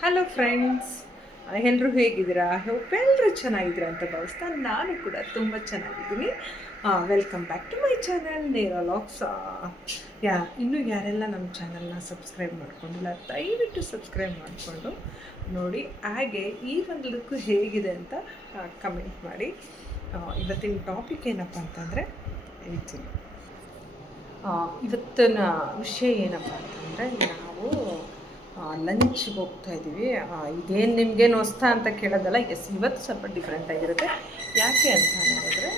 Hello friends, ಎಲ್ಲರೂ ಹೇಗಿದ್ದೀರಾ? Hope ಎಲ್ಲರೂ ಚೆನ್ನಾಗಿದ್ದೀರಾ ಅಂತ ಭಾವಿಸ್ತಾ ನಾನು ಕೂಡ ತುಂಬ ಚೆನ್ನಾಗಿದ್ದೀನಿ. Welcome back to my channel Nera logs. ಇನ್ನೂ ಯಾರೆಲ್ಲ ನಮ್ಮ ಚಾನಲ್ನ ಸಬ್ಸ್ಕ್ರೈಬ್ ಮಾಡ್ಕೊಂಡಿಲ್ಲ ದಯವಿಟ್ಟು ಸಬ್ಸ್ಕ್ರೈಬ್ ಮಾಡಿಕೊಂಡು ನೋಡಿ. ಹಾಗೆ ಈ ಒಂದು ಲುಕ್ ಹೇಗಿದೆ ಅಂತ ಕಮೆಂಟ್ ಮಾಡಿ. ಇವತ್ತಿನ ಟಾಪಿಕ್ ಏನಪ್ಪ ಅಂತಂದರೆ ಹೇಳ್ತೀನಿ. ಇವತ್ತಿನ ವಿಷಯ ಏನಪ್ಪ ಅಂತಂದರೆ, ನಾವು ಲಂಚ್ಗೆ ಹೋಗ್ತಾ ಇದ್ದೀವಿ. ಇದೇನು ನಿಮಗೇನು ಹೊಸ್ತ ಅಂತ ಕೇಳೋದಲ್ಲ. ಇವತ್ತು ಸ್ವಲ್ಪ ಡಿಫ್ರೆಂಟ್ ಆಗಿರುತ್ತೆ. ಯಾಕೆ ಅಂತ ನೋಡಿದ್ರೆ,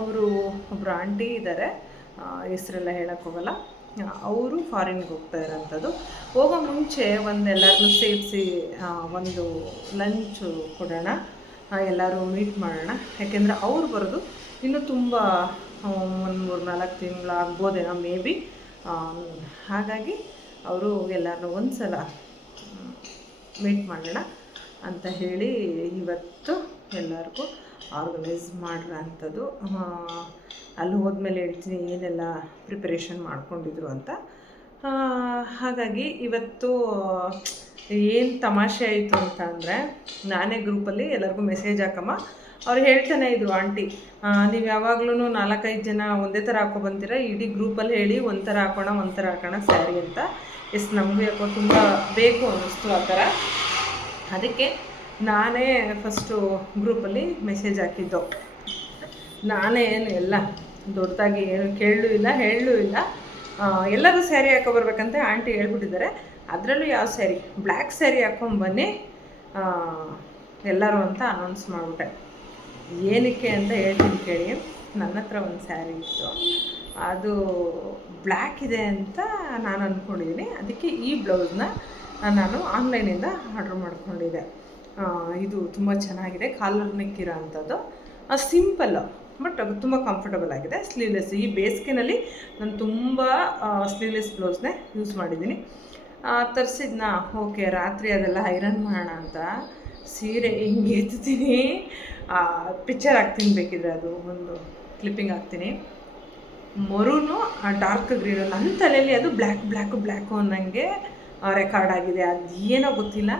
ಅವರು ಒಬ್ಬರು ಆಂಟಿ ಇದ್ದಾರೆ, ಹೆಸರೆಲ್ಲ ಹೇಳೋಕ್ಕೆ ಹೋಗಲ್ಲ. ಅವರು ಫಾರಿನ್ಗೆ ಹೋಗ್ತಾ ಇರೋಂಥದ್ದು. ಹೋಗೋ ಮುಂಚೆ ಎಲ್ಲರನ್ನೂ ಸೇರಿಸಿ ಒಂದು ಲಂಚು ಕೊಡೋಣ, ಎಲ್ಲರೂ ಮೀಟ್ ಮಾಡೋಣ. ಯಾಕೆಂದರೆ ಅವ್ರು ಬರೋದು ಇನ್ನೂ ತುಂಬ ಒಂದು 3-4 ತಿಂಗಳಾಗ್ಬೋದೇನೋ ಮೇ ಬಿ. ಹಾಗಾಗಿ ಅವರು ಎಲ್ಲರನ್ನೂ ಒಂದು ಸಲ ಮೀಟ್ ಮಾಡೋಣ ಅಂತ ಹೇಳಿ ಇವತ್ತು ಎಲ್ಲರಿಗೂ ಆರ್ಗನೈಸ್ ಮಾಡಿರೋ ಅಂಥದ್ದು. ಅಲ್ಲಿ ಹೋದ್ಮೇಲೆ ಹೇಳ್ತೀನಿ ಏನೆಲ್ಲ ಪ್ರಿಪರೇಷನ್ ಮಾಡ್ಕೊಂಡಿದ್ರು ಅಂತ. ಹಾಗಾಗಿ ಇವತ್ತು ಏನು ತಮಾಷೆ ಆಯಿತು ಅಂತ ಅಂದರೆ, ನಾನೇ ಗ್ರೂಪಲ್ಲಿ ಎಲ್ಲರಿಗೂ ಮೆಸೇಜ್ ಹಾಕಮ್ಮ. ಅವ್ರು ಹೇಳ್ತಾನೆ ಇದ್ರು, ಆಂಟಿ ನೀವು ಯಾವಾಗ್ಲೂ 4-5 ಜನ ಒಂದೇ ಥರ ಹಾಕೊಬಂತೀರ, ಇಡೀ ಗ್ರೂಪಲ್ಲಿ ಹೇಳಿ ಒಂಥರ ಹಾಕೋಣ ಸ್ಯಾರಿ ಅಂತ. ನಮಗೂ ಯಾಕೋ ತುಂಬ ಬೇಕು ಅನ್ನಿಸ್ತು ಆ ಥರ. ಅದಕ್ಕೆ ನಾನೇ ಫಸ್ಟು ಗ್ರೂಪಲ್ಲಿ ಮೆಸೇಜ್ ಹಾಕಿದ್ದು. ನಾನೇ ಏನು ಎಲ್ಲ ದೊಡ್ಡದಾಗಿ ಏನು ಕೇಳಲೂ ಇಲ್ಲ ಹೇಳಲೂ ಇಲ್ಲ. ಎಲ್ಲರೂ ಸ್ಯಾರಿ ಹಾಕೊಬರ್ಬೇಕಂತ ಆಂಟಿ ಹೇಳ್ಬಿಟ್ಟಿದ್ದಾರೆ. ಅದರಲ್ಲೂ ಯಾವ ಸ್ಯಾರಿ, ಬ್ಲ್ಯಾಕ್ ಸ್ಯಾರಿ ಹಾಕ್ಕೊಂಬನ್ನಿ ಎಲ್ಲರೂ ಅಂತ ಅನೌನ್ಸ್ ಮಾಡಿಬಿಟ್ಟೆ. ಏನಕ್ಕೆ ಅಂತ ಹೇಳ್ತೀನಿ ಕೇಳಿ. ನನ್ನ ಹತ್ರ ಒಂದು ಸ್ಯಾರಿ ಇತ್ತು, ಅದು ಬ್ಲ್ಯಾಕ್ ಇದೆ ಅಂತ ನಾನು ಅಂದ್ಕೊಂಡಿದ್ದೀನಿ. ಅದಕ್ಕೆ ಈ ಬ್ಲೌಸ್ನ ನಾನು ಆನ್ಲೈನಿಂದ ಆರ್ಡ್ರ್ ಮಾಡ್ಕೊಂಡಿದ್ದೆ. ಇದು ತುಂಬ ಚೆನ್ನಾಗಿದೆ, ಕಾಲರ್ ನೆಕ್ ಇರೋ ಅಂಥದ್ದು, ಸಿಂಪಲ್ಲು ಬಟ್ ಅದು ತುಂಬ ಕಂಫರ್ಟಬಲ್ ಆಗಿದೆ. ಸ್ಲೀವ್ಲೆಸ್. ಈ ಬೇಸಿಗೆನಲ್ಲಿ ನಾನು ತುಂಬ ಸ್ಲೀವ್ಲೆಸ್ ಬ್ಲೌಸ್ನೇ ಯೂಸ್ ಮಾಡಿದ್ದೀನಿ. ತರಿಸಿದ್ನ ಓಕೆ, ರಾತ್ರಿ ಅದೆಲ್ಲ ಐರನ್ ಮಾಡೋಣ ಅಂತ ಸೀರೆ ಹಿಂಗೆ ಎತ್ತೀನಿ, ಪಿಕ್ಚರ್ ಹಾಕ್ತೀನಿ, ಬೇಕಿದ್ರೆ ಅದು ಒಂದು ಕ್ಲಿಪ್ಪಿಂಗ್ ಹಾಕ್ತೀನಿ. ಮರೂನು ಡಾರ್ಕ್ ಗ್ರೀನು, ನನ್ನ ತಲೆಯಲ್ಲಿ ಅದು ಬ್ಲ್ಯಾಕು ಅನ್ನಂಗೆ ರೆಕಾರ್ಡ್ ಆಗಿದೆ. ಅದು ಏನೋ ಗೊತ್ತಿಲ್ಲ.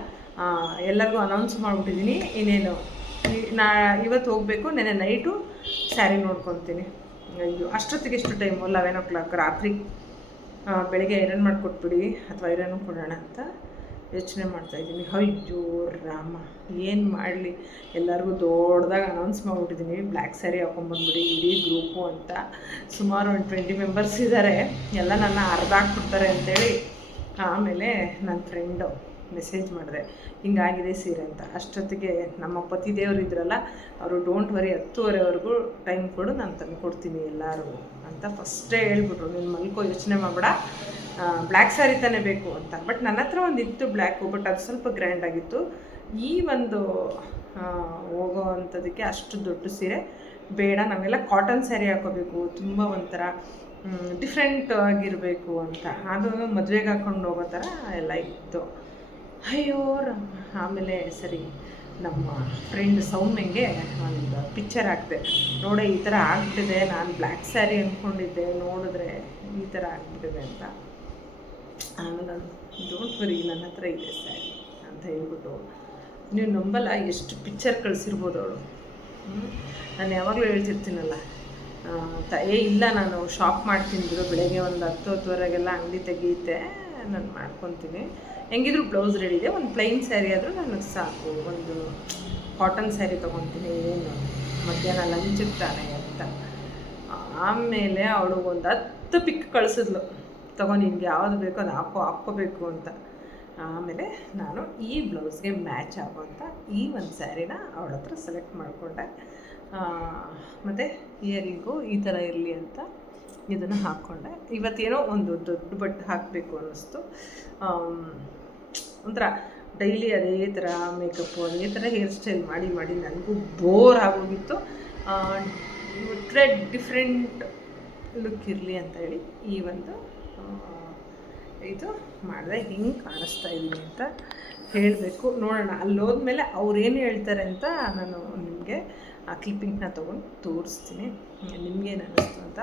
ಎಲ್ಲರಿಗೂ ಅನೌನ್ಸ್ ಮಾಡಿಬಿಟ್ಟಿದ್ದೀನಿ. ಇನ್ನೇನು ಇವತ್ತು ಹೋಗಬೇಕು. ನೆನ್ನೆ ನೈಟು ಸ್ಯಾರಿ ನೋಡ್ಕೊತೀನಿ. ಅಯ್ಯೋ, ಅಷ್ಟೊತ್ತಿಗೆ ಎಷ್ಟು ಟೈಮು 11 o'clock ರಾತ್ರಿ. ಬೆಳಗ್ಗೆ ಐರನ್ ಮಾಡಿಕೊಟ್ಬಿಡಿ ಅಥವಾ ಐರನ್ ಕೊಡೋಣ ಅಂತ ಯೋಚನೆ ಮಾಡ್ತಾಯಿದ್ದೀನಿ. ಅಯ್ಯೋ ರಾಮ, ಏನು ಮಾಡಲಿ. ಎಲ್ಲರಿಗೂ ದೊಡ್ಡದಾಗಿ ಅನೌನ್ಸ್ ಮಾಡಿಬಿಟ್ಟಿದ್ದೀನಿ, ಬ್ಲ್ಯಾಕ್ ಸ್ಯಾರಿ ಹಾಕ್ಕೊಂಬಂದ್ಬಿಡಿ ಇಡೀ ಗ್ರೂಪು ಅಂತ. ಸುಮಾರು ಒಂದು 20 ಮೆಂಬರ್ಸ್ ಇದ್ದಾರೆ. ಎಲ್ಲ ನನ್ನ ಅರ್ಧ ಹಾಕ್ಬಿಡ್ತಾರೆ ಅಂತೇಳಿ ಆಮೇಲೆ ನನ್ನ ಫ್ರೆಂಡು ಮೆಸೇಜ್ ಮಾಡಿದೆ, ಹಿಂಗಾಗಿದೆ ಸೀರೆ ಅಂತ. ಅಷ್ಟೊತ್ತಿಗೆ ನಮ್ಮ ಪತಿ ದೇವರು ಇದ್ರಲ್ಲ, ಅವರು ಡೋಂಟ್ ವರಿ 10:30ವರೆಗೂ ಟೈಮ್ ಕೊಡು, ನಾನು ತಂದು ಕೊಡ್ತೀನಿ ಎಲ್ಲರೂ ಅಂತ ಫಸ್ಟೇ ಹೇಳ್ಬಿಟ್ರು. ನೀನು ಮಲ್ಕೋ, ಯೋಚನೆ ಮಾಡಬೇಡ, ಬ್ಲ್ಯಾಕ್ ಸ್ಯಾರಿ ತಾನೇ ಬೇಕು ಅಂತ. ಬಟ್ ನನ್ನ ಹತ್ರ ಒಂದು ಇತ್ತು ಬ್ಲ್ಯಾಕು, ಬಟ್ ಅದು ಸ್ವಲ್ಪ ಗ್ರ್ಯಾಂಡ್ ಆಗಿತ್ತು. ಈ ಒಂದು ಹೋಗೋ ಅಂಥದಕ್ಕೆ ಅಷ್ಟು ದೊಡ್ಡ ಸೀರೆ ಬೇಡ, ನಾವೆಲ್ಲ ಕಾಟನ್ ಸ್ಯಾರಿ ಹಾಕೋಬೇಕು, ತುಂಬ ಒಂಥರ ಡಿಫ್ರೆಂಟ್ ಆಗಿರಬೇಕು ಅಂತ. ಅದು ಮದುವೆಗೆ ಹಾಕ್ಕೊಂಡು ಹೋಗೋ ಥರ ಎಲ್ಲ ಇತ್ತು. ಅಯ್ಯೋ ಆಮೇಲೆ ಸರಿ, ನಮ್ಮ ಫ್ರೆಂಡ್ ಸೌಮ್ಯಂಗೆ ಒಂದು ಪಿಕ್ಚರ್ ಹಾಕಿದೆ, ನೋಡೇ ಈ ಥರ ಆಗ್ಬಿಟ್ಟಿದೆ, ನಾನು ಬ್ಲ್ಯಾಕ್ ಸ್ಯಾರಿ ಅಂದ್ಕೊಂಡಿದ್ದೆ, ನೋಡಿದ್ರೆ ಈ ಥರ ಆಗ್ಬಿಟ್ಟಿದೆ ಅಂತ. ಆಮೇಲೆ ನಾನು ಡೋಂಟ್ ವರಿ, ನನ್ನ ಹತ್ರ ಇದೆ ಸ್ಯಾರಿ ಅಂತ ಹೇಳ್ಬಿಟ್ಟು, ನೀವು ನಂಬಲ್ಲ ಎಷ್ಟು ಪಿಕ್ಚರ್ ಕಳಿಸಿರ್ಬೋದು ಅವಳು. ನಾನು ಯಾವಾಗಲೂ ಹೇಳ್ತಿರ್ತೀನಲ್ಲ, ಇಲ್ಲ ನಾನು ಶಾಪ್ ಮಾಡ್ತೀನಿ ಬಿಡು, ಬೆಳಗ್ಗೆ ಒಂದು 10-10:30 ಅಂಗಡಿ ತೆಗೀತೆ, ನಾನು ಮಾಡ್ಕೊತೀನಿ, ಹೆಂಗಿದ್ರು ಬ್ಲೌಸ್ ರೆಡಿ ಇದೆ, ಒಂದು ಪ್ಲೈನ್ ಸ್ಯಾರಿ ಆದರೂ ನನಗೆ ಸಾಕು, ಒಂದು ಕಾಟನ್ ಸ್ಯಾರಿ ತೊಗೊತೀನಿ, ಏನು ಮಧ್ಯಾಹ್ನ ಲಂಚಿಗೆ ತಾನೆ ಅಂತ. ಆಮೇಲೆ ಅವಳು ಒಂದು 10 ಪಿಕ್ ಕಳಿಸಿದ್ಲು, ತಗೋ ನಿನ್ಗೆ ಯಾವುದು ಬೇಕೋ ಅದು ಹಾಕ್ಕೋಬೇಕು ಅಂತ. ಆಮೇಲೆ ನಾನು ಈ ಬ್ಲೌಸ್ಗೆ ಮ್ಯಾಚ್ ಆಗುವಂಥ ಈ ಒಂದು ಸ್ಯಾರಿನ ಅವಳ ಹತ್ರ ಸೆಲೆಕ್ಟ್ ಮಾಡಿಕೊಂಡೆ. ಮತ್ತು ಇಯರಿಂಗು ಈ ಥರ ಇರಲಿ ಅಂತ ಇದನ್ನು ಹಾಕ್ಕೊಂಡೆ. ಇವತ್ತೇನೋ ಒಂದು ದೊಡ್ಡ ಬಟ್ಟೆ ಹಾಕಬೇಕು ಅನ್ನಿಸ್ತು. ಒಂಥರ ಡೈಲಿ ಅದೇ ಥರ ಮೇಕಪ್ಪು, ಅದೇ ಥರ ಹೇರ್ ಸ್ಟೈಲ್ ಮಾಡಿ ನನಗೂ ಬೋರ್ ಆಗೋಗಿತ್ತು. ಡಿಫ್ರೆಂಟ್ ಲುಕ್ ಇರಲಿ ಅಂತ ಹೇಳಿ ಈ ಒಂದು ಇದು ಮಾಡಿದೆ. ಹಿಂಗೆ ಕಾಣಿಸ್ತಾ ಇದ್ದೀನಿ ಅಂತ ಹೇಳಬೇಕು. ನೋಡೋಣ, ಅಲ್ಲಿ ಹೋದ್ಮೇಲೆ ಅವ್ರೇನು ಹೇಳ್ತಾರೆ ಅಂತ ನಾನು ನಿಮಗೆ ಆ ಕ್ಲಿಪ್ಪಿಂಗ್ನ ತೊಗೊಂಡು ತೋರಿಸ್ತೀನಿ. ನಿಮಗೇನು ಅನ್ನಿಸ್ತು ಅಂತ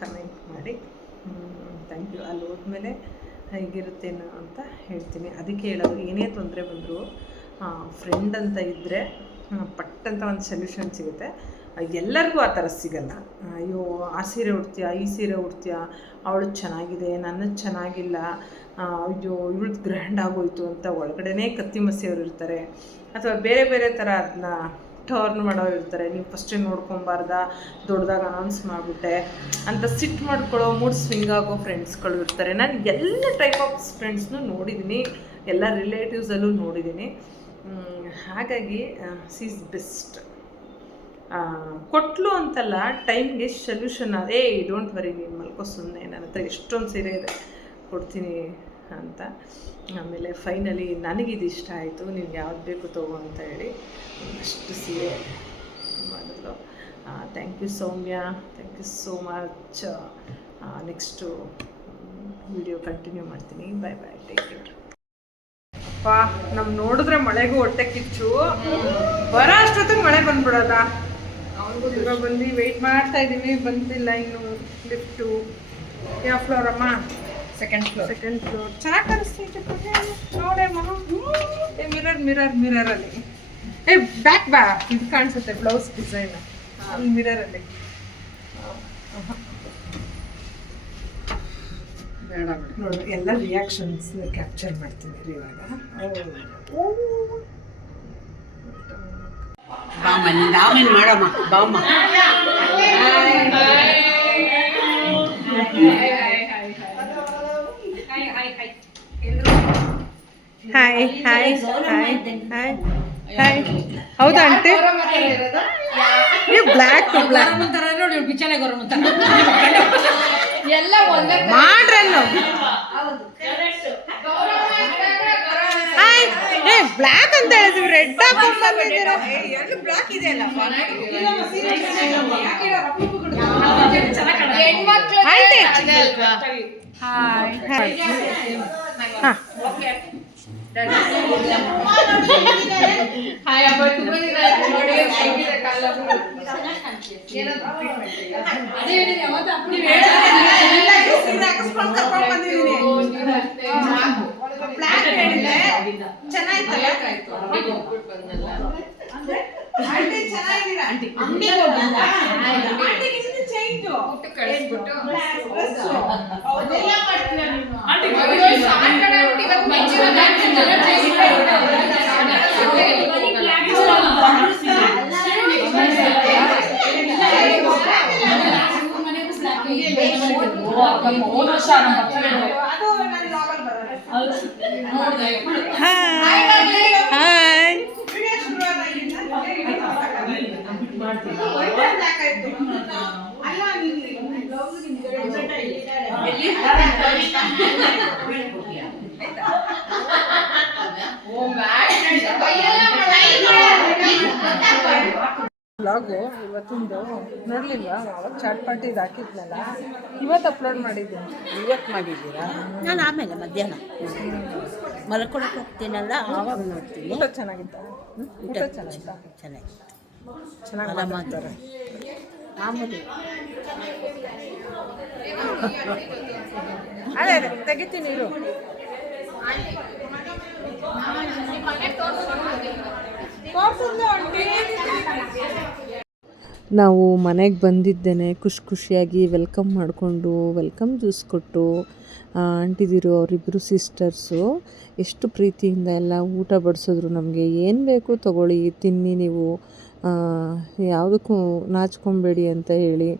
ಕಮೆಂಟ್ ಮಾಡಿ. Thank you. ಅಲ್ಲಿ ಹೋದ್ಮೇಲೆ ಹೇಗಿರುತ್ತೇನೋ ಅಂತ ಹೇಳ್ತೀನಿ. ಅದಕ್ಕೆ ಹೇಳೋದು, ಏನೇ ತೊಂದರೆ ಬಂದರೂ ಫ್ರೆಂಡ್ ಅಂತ ಇದ್ದರೆ ಪಟ್ಟಂತ ಒಂದು ಸೊಲ್ಯೂಷನ್ ಸಿಗುತ್ತೆ. ಎಲ್ಲರಿಗೂ ಆ ಥರ ಸಿಗಲ್ಲ. ಅಯ್ಯೋ ಆ ಸೀರೆ ಉಡ್ತೀಯಾ, ಈ ಸೀರೆ ಉಡ್ತೀಯಾ, ಅವಳು ಚೆನ್ನಾಗಿದೆ, ನನ್ನದು ಚೆನ್ನಾಗಿಲ್ಲ, ಅಯ್ಯೋ ಇವಳ್ದು ಗ್ರ್ಯಾಂಡ್ ಆಗೋಯ್ತು ಅಂತ ಒಳಗಡೆನೇ ಕತ್ತಿ ಮಸಿಯವ್ರು ಇರ್ತಾರೆ. ಅಥವಾ ಬೇರೆ ಬೇರೆ ಥರ ಅದನ್ನ ಟರ್ನ್ ಮಾಡೋರು ಇರ್ತಾರೆ. ನೀವು ಫಸ್ಟೇ ನೋಡ್ಕೊಬಾರ್ದ, ದೊಡ್ಡದಾಗಿ ಅನೌನ್ಸ್ ಮಾಡಿಬಿಟ್ಟೆ ಅಂತ ಸಿಟ್ಟು ಮಾಡ್ಕೊಳ್ಳೋ, ಮೂಡ್ ಸ್ವಿಂಗ್ ಆಗೋ ಫ್ರೆಂಡ್ಸ್ಗಳು ಇರ್ತಾರೆ. ನಾನು ಎಲ್ಲ ಟೈಪ್ ಆಫ್ ಫ್ರೆಂಡ್ಸ್ನೂ ನೋಡಿದ್ದೀನಿ, ಎಲ್ಲ ರಿಲೇಟಿವ್ಸಲ್ಲೂ ನೋಡಿದ್ದೀನಿ. ಹಾಗಾಗಿ ಸೀಸ್ ಬೆಸ್ಟ್. ಕೊಟ್ಲು ಅಂತಲ್ಲ, ಟೈಮ್ಗೆ ಸೊಲ್ಯೂಷನ್ ಅದೇ, ಡೋಂಟ್ ವರಿ, ನೀನು ಮಲ್ಕೋ ಸುಮ್ಮನೆ, ನನ್ನ ಹತ್ರ ಎಷ್ಟೊಂದು ಸೀರೆ ಇದೆ ಕೊಡ್ತೀನಿ ಅಂತ. ಆಮೇಲೆ ಫೈನಲಿ ನನಗಿದು ಇಷ್ಟ ಆಯಿತು, ನಿಮ್ಗೆ ಯಾವ್ದು ಬೇಕು ತಗೋ ಅಂತ ಹೇಳಿ ಅಷ್ಟು ಸೀರೆ ಮಾಡಿದ್ಲು. Thank you Soumya, thank you so much. Next video continue ಮಾಡ್ತೀನಿ. Bye bye, take care. ಅಪ್ಪ, ನಮ್ಮ ನೋಡಿದ್ರೆ ಮಳೆಗೂ ಹೊಟ್ಟೆ ಕಿಚ್ಚು, ಬರೋ ಅಷ್ಟೊತ್ತಿಗೆ ಮಳೆ ಬಂದ್ಬಿಡೋದ. ಇವಾಗ ಬಂದು ವೆಯ್ಟ್ ಮಾಡ್ತಾ ಇದ್ದೀವಿ, ಬಂದಿಲ್ಲ ಇನ್ನು ಲಿಫ್ಟು. ಯಾವ ಫ್ಲೋರ್ ಅಮ್ಮ? Second floor. ಚೆನ್ನಾಗಿ ಕಾಣಿಸ್ತೈತೆ ನೋಡಮ್ಮ. ಮಿರರಲ್ಲಿ ಬ್ಯಾಕ್ ಬಾ, ಇದು ಕಾಣಿಸುತ್ತೆ ಬ್ಲೌಸ್ ಡಿಸೈನ್ ಅಲ್ಲಿ ಮಿರರಲ್ಲಿ. ನೋಡಿ, ಎಲ್ಲ ರಿಯಾಕ್ಷನ್ಸ್ ಕ್ಯಾಪ್ಚರ್ ಮಾಡ್ತೀನಿ ಇವಾಗ. ಆಮೇಲೆ ಮಾಡಮ್ಮ ಬಾಮ್ಮ. Hi hi hi hi hi. ಹೌದಾ ಆಂಟಿ? ನೀವು ಬ್ಲ್ಯಾಕ್ ಮಾಡ್ರನ್ನು. ಹಾಯ್, ಏ ಬ್ಲ್ಯಾಕ್ ಅಂತ ಹೇಳಿದ್ವಿ, ರೆಡ್ ಹಾಕೊಂಡು ಬಂದಿದ್ದೀರಾ? ಬ್ಲ್ಯಾಕ್ ಇದೆ ಅಲ್ಲ ಆಂಟಿ. Hi hi. ಹಾಂ ವ್ಲಾಗು ಇವತ್ತಿಂದು ನೋಡಲಿಲ್ವಾ? ಅವಾಗ ಚಾಟ್ ಪಾರ್ಟಿದು ಹಾಕಿದ್ನಲ್ಲ, ಇವತ್ತು ಅಪ್ಲೋಡ್ ಮಾಡಿದ್ದೀನಿ. ಇವತ್ತು ಮಾಡಿದ್ದೀರಾ? ನಾನು ಆಮೇಲೆ ಮಧ್ಯಾಹ್ನ ಮಲ್ಕೊಳಕ್ಕೆ ಹೋಗ್ತೀನಲ್ಲ, ಆವಾಗ ನೋಡ್ತೀನಿ. ಊಟ ಚೆನ್ನಾಗಿತ್ತ? ಊಟ ಚೆನ್ನಾಗಿತ್ತ? ಚೆನ್ನಾಗಿ ಮಾಡ್ತಾರೆ ಮಾಮೂಲಿ. ಅದೇ ಅದೇ ತೆಗಿತೀನಿ ಇರು. ನಾವು ಮನೆಗೆ ಬಂದಿದ್ದೇನೆ, ಖುಷಿಯಾಗಿ ವೆಲ್ಕಮ್ ಮಾಡಿಕೊಂಡು ವೆಲ್ಕಮ್ ಜ್ಯೂಸ್ ಕೊಟ್ಟು ಆಂಟಿದಿರು ಅವರಿಬ್ಬರು ಸಿಸ್ಟರ್ಸು ಎಷ್ಟು ಪ್ರೀತಿಯಿಂದ ಎಲ್ಲ ಊಟ ಬಡಿಸಿದ್ರು. ನಮಗೆ ಏನು ಬೇಕು ತೊಗೊಳ್ಳಿ, ತಿನ್ನಿ, ನೀವು ಯಾವುದಕ್ಕೂ ನಾಚ್ಕೊಬೇಡಿ ಅಂತ ಹೇಳಿ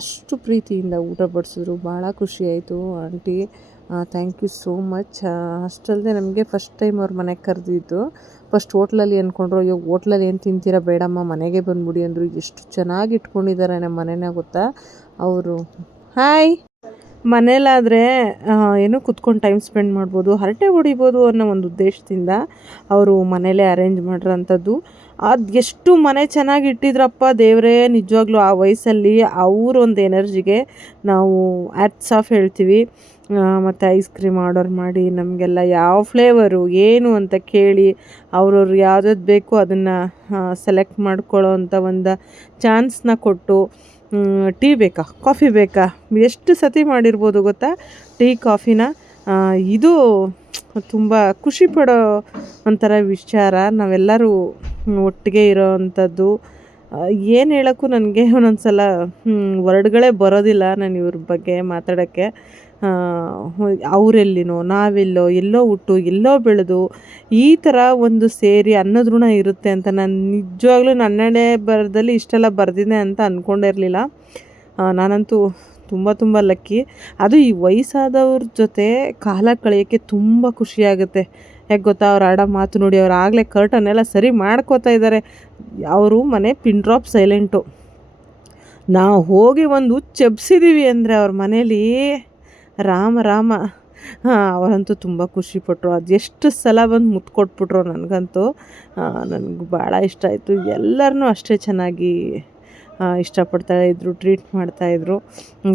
ಅಷ್ಟು ಪ್ರೀತಿಯಿಂದ ಊಟ ಬಡಿಸಿದ್ರು. ಭಾಳ ಖುಷಿಯಾಯಿತು aunty, thank you so much. ಅಷ್ಟಲ್ಲದೆ ನಮಗೆ ಫಸ್ಟ್ ಟೈಮ್ ಅವ್ರ ಮನೆಗೆ ಕರೆದಿದ್ದು. ಫಸ್ಟ್ ಹೋಟ್ಲಲ್ಲಿ ಅಂದ್ಕೊಂಡ್ರು, ಅಯ್ಯೋ ಹೋಟ್ಲಲ್ಲಿ ಏನು ತಿಂತೀರಾ, ಬೇಡಮ್ಮ ಮನೆಗೆ ಬಂದ್ಬಿಡಿ ಅಂದರು. ಎಷ್ಟು ಚೆನ್ನಾಗಿ ಇಟ್ಕೊಂಡಿದ್ದಾರೆ ನಮ್ಮ ಮನೆಯ ಗೊತ್ತಾ ಅವರು. ಹಾಯ್. ಮನೇಲಾದರೆ ಏನೋ ಕುತ್ಕೊಂಡು ಟೈಮ್ ಸ್ಪೆಂಡ್ ಮಾಡ್ಬೋದು, ಹರಟೆ ಹೊಡಿಬೋದು ಅನ್ನೋ ಒಂದು ಉದ್ದೇಶದಿಂದ ಅವರು ಮನೇಲೇ ಅರೇಂಜ್ ಮಾಡಿರೋಂಥದ್ದು. ಅದು ಎಷ್ಟು ಮನೆ ಚೆನ್ನಾಗಿ ಇಟ್ಟಿದ್ರಪ್ಪ ದೇವರೇ, ನಿಜವಾಗ್ಲೂ ಆ ವಯಸ್ಸಲ್ಲಿ ಅವರೊಂದು ಎನರ್ಜಿಗೆ ನಾವು ಹ್ಯಾಟ್ಸ್ ಆಫ್ ಹೇಳ್ತೀವಿ. ಮತ್ತು ಐಸ್ ಕ್ರೀಮ್ ಆರ್ಡರ್ ಮಾಡಿ ನಮಗೆಲ್ಲ ಯಾವ ಫ್ಲೇವರು ಏನು ಅಂತ ಕೇಳಿ ಅವ್ರವ್ರು ಯಾವ್ದು ಬೇಕು ಅದನ್ನು ಸೆಲೆಕ್ಟ್ ಮಾಡ್ಕೊಳ್ಳೋ ಅಂಥ ಒಂದು ಚಾನ್ಸ್ನ ಕೊಟ್ಟು, ಟೀ ಬೇಕಾ ಕಾಫಿ ಬೇಕಾ ಎಷ್ಟು ಸತಿ ಮಾಡಿರ್ಬೋದು ಗೊತ್ತಾ ಟೀ ಕಾಫಿನ. ಇದು ತುಂಬ ಖುಷಿ ಪಡೋ ಒಂಥರ ವಿಚಾರ. ನಾವೆಲ್ಲರೂ ಒಟ್ಟಿಗೆ ಇರೋ ಅಂಥದ್ದು. ಏನು ಹೇಳೋಕ್ಕೂ ನನಗೆ ಒಂದೊಂದು ಸಲ ವರ್ಡ್ಗಳೇ ಬರೋದಿಲ್ಲ ನಾನು ಇವ್ರ ಬಗ್ಗೆ ಮಾತಾಡೋಕ್ಕೆ. ಅವರೆಲ್ಲಿನೋ ನಾವೆಲ್ಲೋ, ಎಲ್ಲೋ ಹುಟ್ಟು ಎಲ್ಲೋ ಬೆಳೆದು ಈ ಥರ ಒಂದು ಸೇರಿ ಅನ್ನೋದ್ ಋಣ ಇರುತ್ತೆ ಅಂತ ನಾನು ನಿಜವಾಗ್ಲೂ ನನ್ನಡೆ ಬರದಲ್ಲಿ ಇಷ್ಟೆಲ್ಲ ಬರೆದಿದೆ ಅಂತ ಅಂದ್ಕೊಂಡಿರಲಿಲ್ಲ. ನಾನಂತೂ ತುಂಬ ಲಕ್ಕಿ. ಅದು ಈ ವಯಸ್ಸಾದವ್ರ ಜೊತೆ ಕಾಲ ಕಳೆಯೋಕ್ಕೆ ತುಂಬ ಖುಷಿಯಾಗುತ್ತೆ. ಯಾಕೆ ಗೊತ್ತಾ, ಅವ್ರು ಆಡೋ ಮಾತು ನೋಡಿ, ಅವ್ರು ಆಗಲೇ ಕರ್ಟನ್ನೆಲ್ಲ ಸರಿ ಮಾಡ್ಕೋತಾ ಇದ್ದಾರೆ. ಅವರು ಮನೆ ಪಿನ್ ಡ್ರಾಪ್ ಸೈಲೆಂಟು. ನಾವು ಹೋಗಿ ಒಂದು ಚೆಬ್ಸಿದ್ದೀವಿ ಅಂದರೆ ಅವ್ರ ಮನೇಲಿ ರಾಮ ಅವರಂತೂ ತುಂಬ ಖುಷಿಪಟ್ಟರು. ಅದು ಎಷ್ಟು ಸಲ ಬಂದು ಮುತ್ತು ಕೊಟ್ಬಿಟ್ರು ನನಗಂತೂ. ನನಗೆ ಭಾಳ ಇಷ್ಟ ಆಯಿತು. ಎಲ್ಲರನ್ನೂ ಅಷ್ಟೇ ಚೆನ್ನಾಗಿ ಇಷ್ಟಪಡ್ತಾಯಿದ್ರು, ಟ್ರೀಟ್ ಮಾಡ್ತಾಯಿದ್ರು.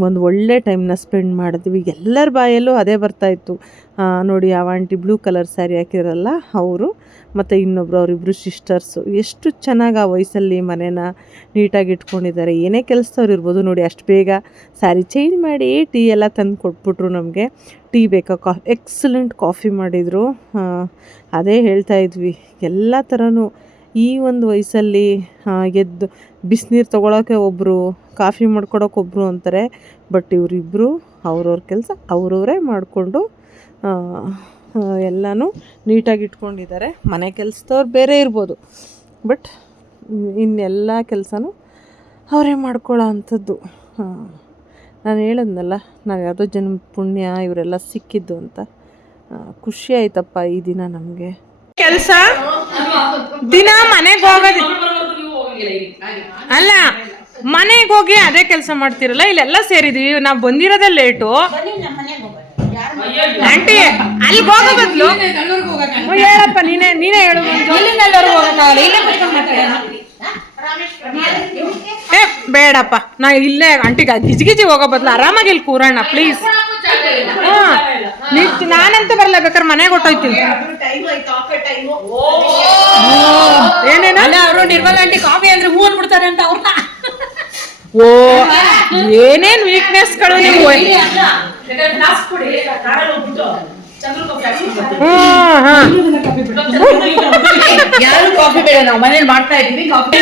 ಒಂದು ಒಳ್ಳೆ ಟೈಮ್ನ ಸ್ಪೆಂಡ್ ಮಾಡಿದ್ವಿ. ಎಲ್ಲರ ಬಾಯಲ್ಲೂ ಅದೇ ಬರ್ತಾಯಿತ್ತು. ನೋಡಿ, ಆ ಆಂಟಿ ಬ್ಲೂ ಕಲರ್ ಸ್ಯಾರಿ ಹಾಕಿದ್ರಲ್ಲ ಅವರು, ಮತ್ತು ಇನ್ನೊಬ್ಬರು ಅವರಿಬ್ಬರು ಸಿಸ್ಟರ್ಸು ಎಷ್ಟು ಚೆನ್ನಾಗಿ ಆ ವಯಸ್ಸಲ್ಲಿ ಮನೇನ ನೀಟಾಗಿ ಇಟ್ಕೊಂಡಿದ್ದಾರೆ. ಏನೇ ಕೆಲಸದವ್ರು ಇರ್ಬೋದು ನೋಡಿ, ಅಷ್ಟು ಬೇಗ ಸ್ಯಾರಿ ಚೇಂಜ್ ಮಾಡಿ ಟೀ ಎಲ್ಲ ತಂದು ಕೊಟ್ಬಿಟ್ರು ನಮಗೆ. ಟೀ ಬೇಕಾ, ಎಕ್ಸಲೆಂಟ್ ಕಾಫಿ ಮಾಡಿದರು. ಅದೇ ಹೇಳ್ತಾಯಿದ್ವಿ, ಎಲ್ಲ ಥರನೂ ಈ ಒಂದು ವಯಸ್ಸಲ್ಲಿ ಎದ್ದು ಬಿಸಿನೀರು ತೊಗೊಳಕ್ಕೆ ಒಬ್ಬರು, ಕಾಫಿ ಮಾಡ್ಕೊಡೋಕೆ ಒಬ್ಬರು ಅಂತಾರೆ. ಬಟ್ ಇವರಿಬ್ಬರು ಅವ್ರವ್ರ ಕೆಲಸ ಅವರವರೇ ಮಾಡಿಕೊಂಡು ಎಲ್ಲನೂ ನೀಟಾಗಿ ಇಟ್ಕೊಂಡಿದ್ದಾರೆ. ಮನೆ ಕೆಲಸದವ್ರು ಬೇರೆ ಇರ್ಬೋದು, ಬಟ್ ಇನ್ನೆಲ್ಲ ಕೆಲಸನೂ ಅವರೇ ಮಾಡ್ಕೊಳ್ಳೋ ಅಂಥದ್ದು. ನಾನು ಹೇಳಿದ್ನಲ್ಲ, ನಾವು ಯಾವುದೋ ಜನ್ಮ ಪುಣ್ಯ ಇವರೆಲ್ಲ ಸಿಕ್ಕಿದ್ದು ಅಂತ. ಖುಷಿ ಆಯ್ತಪ್ಪ ಈ ದಿನ ನಮಗೆ. ಕೆಲಸ ದಿನ ಮನೆಗೆ ಹೋಗೋದು ಅಲ್ಲ, ಮನೆಗೆ ಹೋಗಿ ಅದೇ ಕೆಲಸ ಮಾಡ್ತಿರಲ್ಲ. ಇಲ್ಲೆಲ್ಲ ಸೇರಿದ್ವಿ, ನಾವು ಬಂದಿರೋದೇ ಲೇಟು. ಆಂಟಿ ಅಲ್ಲಿಗೆ ಹೋಗೋ ಬದಲು ಹೇಳಪ್ಪ, ನೀನೇ ಹೇಳು. ಬೇಡಪ್ಪ, ನಾ ಇಲ್ಲೇ ಆಂಟಿಗೆ ಗಿಜಿ ಹೋಗೋ ಬದಲು ಆರಾಮಾಗಿ ಇಲ್ಲಿ ಕೂರೋಣ ಪ್ಲೀಸ್. ನಾನಂತೂ ಬರಲ್ಲ, ಬೇಕಾದ್ರೆ ಮನೆಗೆ ಹೊಟ್ಟೋಯ್ತೀನಿ. ಏನೇನ ಅವರು ನಿರ್ಮಲಾ ಆಂಟಿ ಕಾಫಿ ಅಂದ್ರೆ ಹೂ ಅಂದ್ಬಿಡ್ತಾರೆ ಅಂತ ಅವ್ರನ್ನ. ಓ, ಏನೇನ್ ವೀಕ್ನೆಸ್ಗಳು ನೀವು. ಯಾರು ಕಾಫಿ ಬೇಡ, ನಾವು ಮನೇಲಿ ಮಾಡ್ತಾ ಇದ್ದೀವಿ ಕಾಫಿ.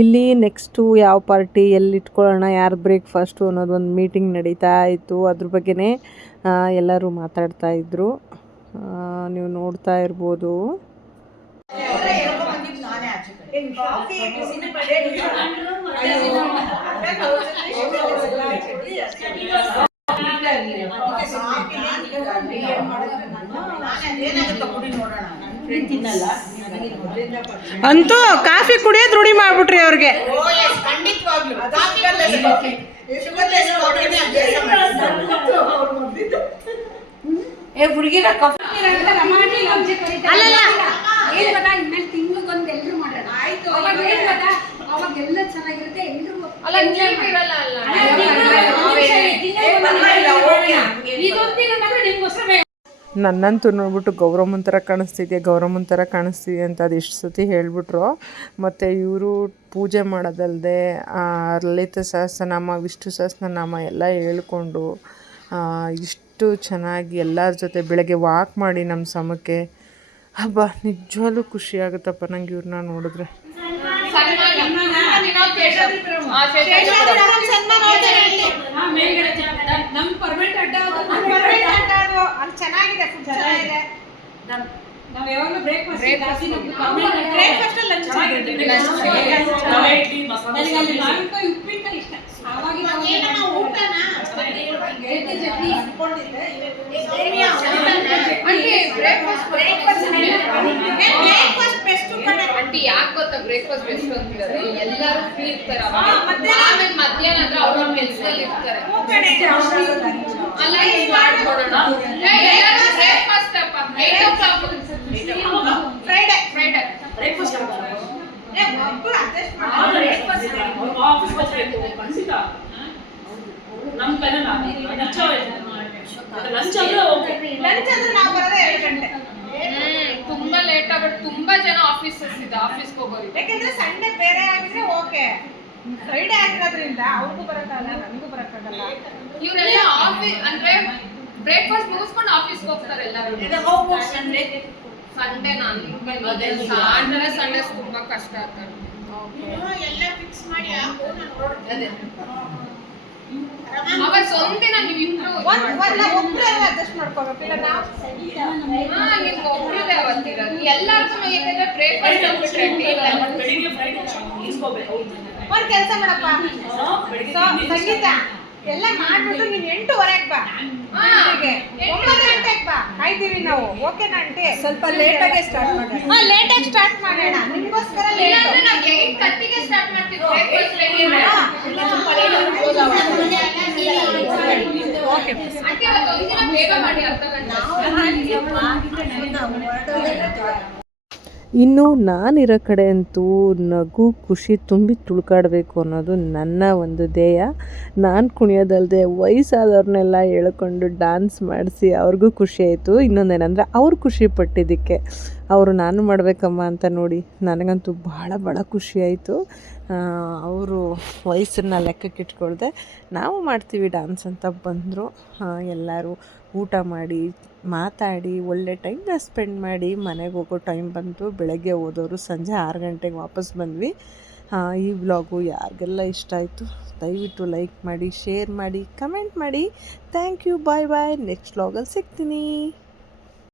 ಇಲ್ಲಿ ನೆಕ್ಸ್ಟು ಯಾವ ಪಾರ್ಟಿ ಎಲ್ಲಿ ಇಟ್ಕೊಳ್ಳೋಣ, ಯಾರು ಬ್ರೇಕ್ಫಾಸ್ಟು ಅನ್ನೋದೊಂದು ಮೀಟಿಂಗ್ ನಡೀತಾ ಇತ್ತು. ಅದ್ರ ಬಗ್ಗೆನೇ ಎಲ್ಲರೂ ಮಾತಾಡ್ತಾ ಇದ್ರು. ನೀವು ನೋಡ್ತಾ ಇರ್ಬೋದು. ಅಂತೂ ಕಾಫಿ ಕುಡಿಯೋದು ರೂಢಿ ಮಾಡ್ಬಿಟ್ರಿ ಅವ್ರಿಗೆ. ನನ್ನಂತೂ ನೋಡ್ಬಿಟ್ಟು ಗೌರಮ್ಮನ ಥರ ಕಾಣಿಸ್ತಿದೆ ಅಂತ ಅದೆಷ್ಟು ಸತಿ ಹೇಳಿಬಿಟ್ರು. ಮತ್ತು ಇವರು ಪೂಜೆ ಮಾಡೋದಲ್ಲದೆ ಲಲಿತ ಸಹಸ್ರನಾಮ, ವಿಷ್ಣು ಸಹಸ್ರನಾಮ ಎಲ್ಲ ಹೇಳ್ಕೊಂಡು ಇಷ್ಟು ಚೆನ್ನಾಗಿ ಎಲ್ಲರ ಜೊತೆ ಬೆಳಗ್ಗೆ ವಾಕ್ ಮಾಡಿ ನಮ್ಮ ಸಮಕ್ಕೆ. ಹಬ್ಬ, ನಿಜವಾಗ್ಲೂ ಖುಷಿ ಆಗುತ್ತಪ್ಪ ನಂಗೆ ಇವ್ರನ್ನ ನೋಡಿದ್ರೆ. ಯಾಕೆ ಗೊತ್ತಾ ಬ್ರೇಕ್ಫಾಸ್ಟ್ ಬೆಸ್ಟ್ ಅಂತಿದ್ದಾರೆ? ಎಲ್ಲರೂ ಫ್ರೀ ಇರ್ತಾರೆ, ಮಧ್ಯಾಹ್ನ ಅಂದ್ರೆ ಅವ್ರ ಕೆಲಸದಲ್ಲಿ ಇರ್ತಾರೆ. ಲಂಚ್ ಅಂದ್ರೆ ನಾವು ಬರೋದೇ 2 ಗಂಟೆ. ತುಂಬಾ ಲೇಟ್ ಆಗ್ಬಿಟ್ಟು ತುಂಬಾ ಜನ ಆಫೀಸಸ್ ಇದೆ, ಆಫೀಸ್ಗೆ ಹೋಗೋರು. ಯಾಕೆಂದ್ರೆ ಸಂಡೇ ಬೇರೆ ಆಗಿದ್ರೆ ಓಕೆ, ಫ್ರೈಡೆ ಆಗಿರೋದ್ರಿಂದ ಅವ್ರಿಗೂ ಬರೋಕ್ಕಾಗಲ್ಲ, ನನಗೂ ಬರೋಕ್ಕಾಗಲ್ಲ. ಇವರೆಲ್ಲ ಆಫೀಸ್ ಅಂದ್ರೆ ಬ್ರೇಕ್ಫಾಸ್ಟ್ ಮುಗಿಸ್ಕೊಂಡು ಆಫೀಸ್ಗೆ ಹೋಗ್ತಾರೆ ಎಲ್ಲರೂ. ಸಂಡೇ ಸಂಡೇ ತುಂಬಾ ಕಷ್ಟ ಆಗ್ತದೆ. ಅವತ್ತು ಒಂದಿನ ನೀವಿಬ್ರು ಅಡ್ಜಸ್ಟ್ ಮಾಡ್ಕೋಬೇಕು. ಇಲ್ಲ ನಾವು ನೀವು ಒಬ್ರದೇ ಅವತ್ತಿರೋದು ಎಲ್ಲರಿಗೂ ಏನಿದೆ ಬ್ರೇಕ್ಫಾಸ್ಟ್ ಒಂದ್ ಕೆಲಸ ಮಾಡಪ್ಪ, ಸಂಗೀತ ಎಲ್ಲ ಮಾಡ್ಬಿಟ್ಟು ನೀನ್ 8:15 ಬಾ, 9 ಗಂಟೆಗೆ ಬಾ, ಕಾಯ್ತೀವಿ ನಾವು. ಓಕೆನಾ ಆಂಟಿ? ಸ್ವಲ್ಪ ಲೇಟಾಗಿ ಸ್ಟಾರ್ಟ್ ಮಾಡೋಣ. ಲೇಟಾಗಿ ಸ್ಟಾರ್ಟ್ ಮಾಡೋಣ, ನಿಮ್ಗೋಸ್ಕರ ಲೇಟ್. ನಾವು 8:30ಗೆ ಸ್ಟಾರ್ಟ್ ಮಾಡ್ತೀವಿ ಬ್ರೇಕ್ಫಾಸ್ಟ್ ರೆಡಿ ಓಕೆ ಆಂಟಿ. ಅವತ್ತು ಒಂದಿನ ಬೇಗ ಮಾಡಿ, ಅರ್ಧ ಗಂಟೆ. ಇನ್ನು ನಾನಿರೋ ಕಡೆ ಅಂತೂ ನಗು ಖುಷಿ ತುಂಬಿ ತುಳ್ಕಾಡಬೇಕು ಅನ್ನೋದು ನನ್ನ ಒಂದು ಧ್ಯೇಯ. ನಾನು ಕುಣಿಯೋದಲ್ಲದೆ ವಯಸ್ಸಾದವ್ರನ್ನೆಲ್ಲ ಎಳ್ಕೊಂಡು ಡ್ಯಾನ್ಸ್ ಮಾಡಿಸಿ ಅವ್ರಿಗೂ ಖುಷಿ ಆಯಿತು. ಇನ್ನೊಂದೇನೆಂದರೆ ಅವ್ರು ಖುಷಿ ಪಟ್ಟಿದ್ದಕ್ಕೆ ಅವರು ನಾನು ಮಾಡಬೇಕಮ್ಮ ಅಂತ ನೋಡಿ ನನಗಂತೂ ಭಾಳ ಖುಷಿ ಆಯಿತು. ಅವರು ವಯಸ್ಸನ್ನು ಲೆಕ್ಕಕ್ಕೆ ಇಟ್ಕೊಳ್ದೆ ನಾವು ಮಾಡ್ತೀವಿ ಡ್ಯಾನ್ಸ್ ಅಂತ ಬಂದರು. ಎಲ್ಲರೂ ಊಟ ಮಾಡಿ ಮಾತಾಡಿ ಒಳ್ಳೆ ಟೈಮ್ನ ಸ್ಪೆಂಡ್ ಮಾಡಿ ಮನೆಗೆ ಹೋಗೋ ಟೈಮ್ ಬಂತು. ಬೆಳಗ್ಗೆ ಹೋದವರು ಸಂಜೆ 6 ಗಂಟೆಗೆ ವಾಪಸ್ ಬಂದ್ವಿ. ಈ ವ್ಲಾಗು ಯಾರಿಗೆಲ್ಲ ಇಷ್ಟ ಆಯಿತು ದಯವಿಟ್ಟು ಲೈಕ್ ಮಾಡಿ, ಶೇರ್ ಮಾಡಿ, ಕಮೆಂಟ್ ಮಾಡಿ. Thank you, bye bye. Next ವ್ಲಾಗಲ್ಲಿ ಸಿಗ್ತೀನಿ.